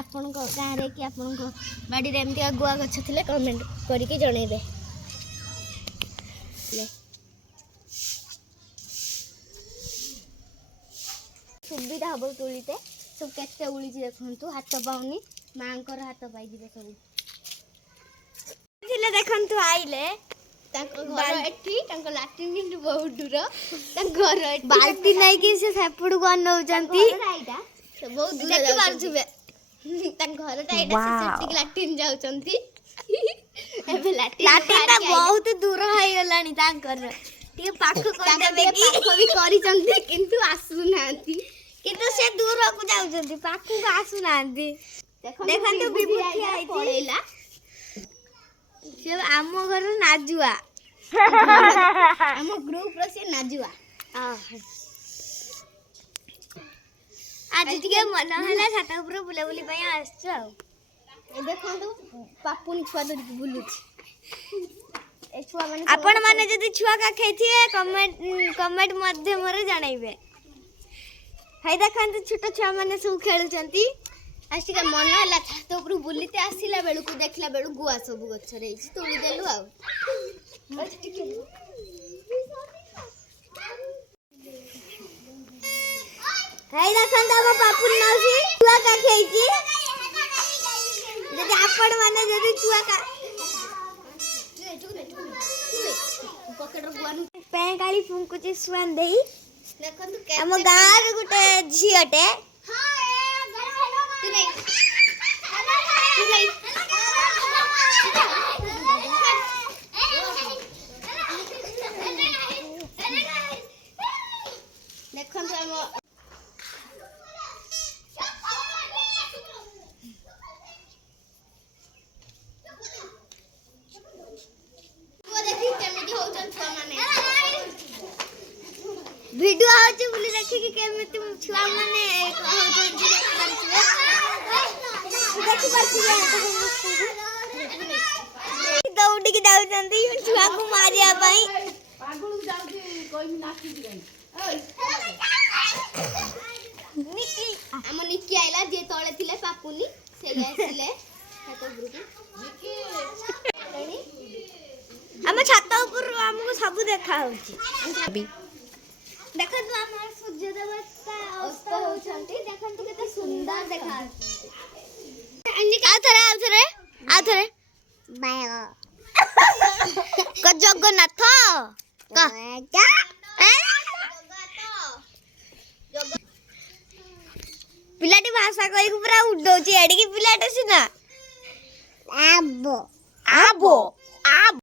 आपण गाँव रे कि आपण बाड़ी रे एमती गुआ गछ थिले कमेंट करके जणेबे। सुविधा हम तुलीते सब केते उड़ी देखु हाथ पाऊनी माँ हाथ पाई सब देखु आइले लाट्रिन बहुत दूर घर बाल्टी नहीं कि से सेपड़ को नौचंती बहुत दूर देखि पारछुबे घरटा एटा से लाट्रिन जाउचंती एबे लाट्रिन बहुत दूर होई गलानी तांकर टिके पाखो करदेबे कि पाखो भी करी चंती किंतु आसु नांती किंतु से दूर को जाउचंती पाखो को आसु नांती देखन तो विभूति आई पळेला से आम घर नाजुआ आम ग्रुप रो से नाजुआ आज टिके मन हला छाता ऊपर बुला बुली पई आछो आ देखंतु पापुनी छुआ धरि बुलुछि ए छुआ माने आपण माने जदी छुआ का खेथिए कमेंट माध्यम रे जणाइबे। हाय देखंतु छोट छुआ माने सब खेलुचंती आज टिके मन हला छाता ऊपर बुलीते आसिला बेलु को देखला बेलु गुआ सब गछ रे तोड़ी देलु आ हाय देखंतु हम पापुन माउसी छुआ का खेची जदी आपण माने जदी छुआ का पकड़ गुआनु पे गाली फुंकुची सुआन देई देखंतु हम गार गुटे झियटे तू नहीं देखंतु हम वीडियो आउछ बुली देखि कि केमिति छुआ माने देखि परछिए दौड़ी के जाउचंती छुआ को मारिया पई पागल जाउची कोई नाखी गई निकी हम निकी आइला जे तळे थिले पापुनी से आइले छात ऊपर निकी हम छात ऊपर हमको सब देखा होची देखो तू हमार सूर्य देवता अस्त होचंती देखन तू केते सुंदर देखा आ थरे बाय क जगन्नाथ क पिलाटी भाषा कहि पूरा उडोची एडी की पिलाटे सिना आबो आबो आबो